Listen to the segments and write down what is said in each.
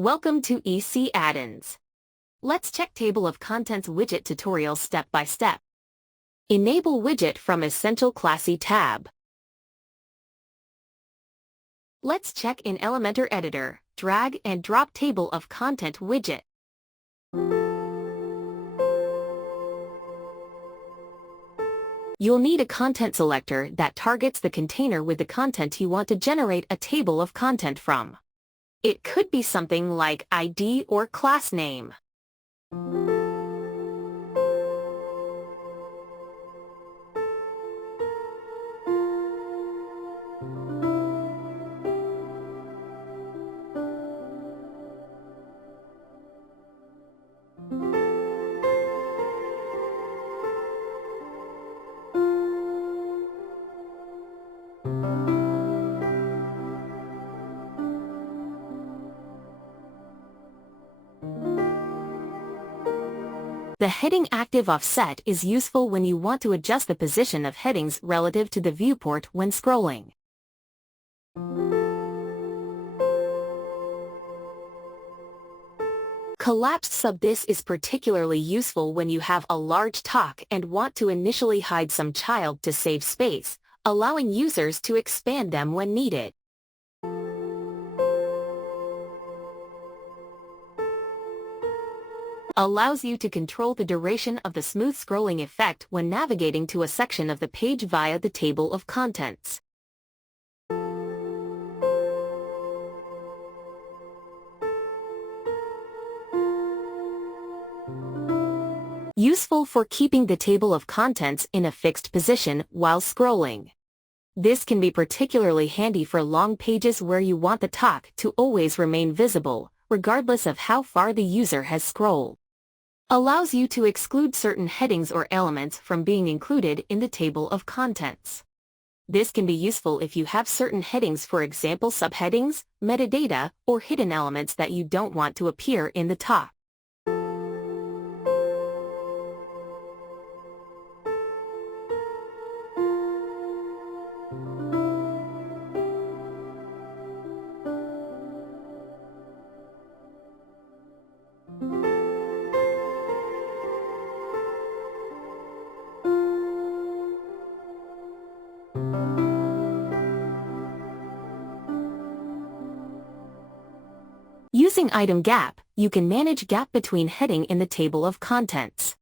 Welcome to EC Add-ins. Let's check Table of Contents widget tutorial step by step. Enable widget from Essential Classy tab. Let's check in Elementor Editor, drag and drop Table of Content widget. You'll need a content selector that targets the container with the content you want to generate a table of content from. It could be something like ID or class name. The heading active offset is useful when you want to adjust the position of headings relative to the viewport when scrolling. Collapsed sub. This is particularly useful when you have a large TOC and want to initially hide some child to save space, allowing users to expand them when needed. Allows you to control the duration of the smooth scrolling effect when navigating to a section of the page via the table of contents. Useful for keeping the table of contents in a fixed position while scrolling. This can be particularly handy for long pages where you want the TOC to always remain visible, regardless of how far the user has scrolled. Allows you to exclude certain headings or elements from being included in the table of contents. This can be useful if you have certain headings, for example subheadings, metadata, or hidden elements that you don't want to appear in the TOC. Using item gap, you can manage gap between heading in the table of contents.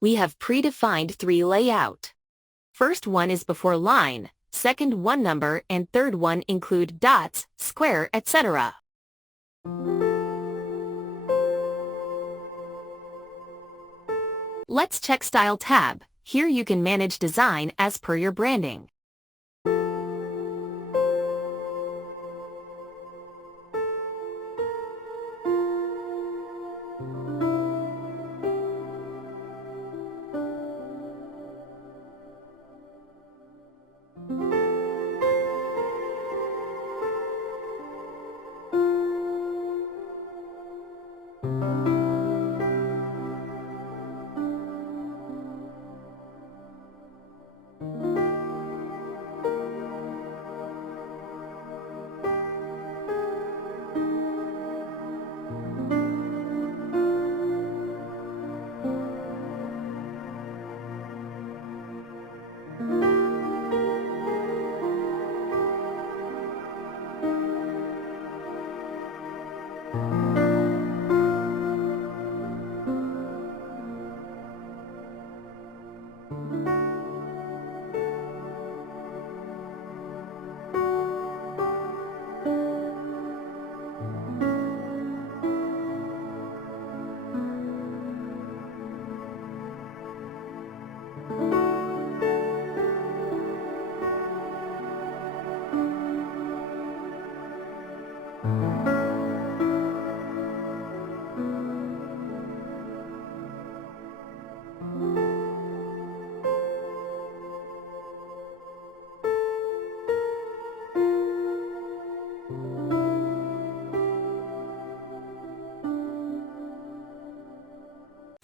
We have predefined 3 layout. First one is before line, second one number, and third one include dots, square, etc. Let's check Style tab. Here you can manage design as per your branding.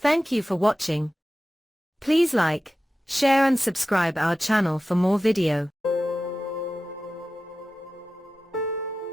Thank you for watching. Please like, share and subscribe our channel for more video.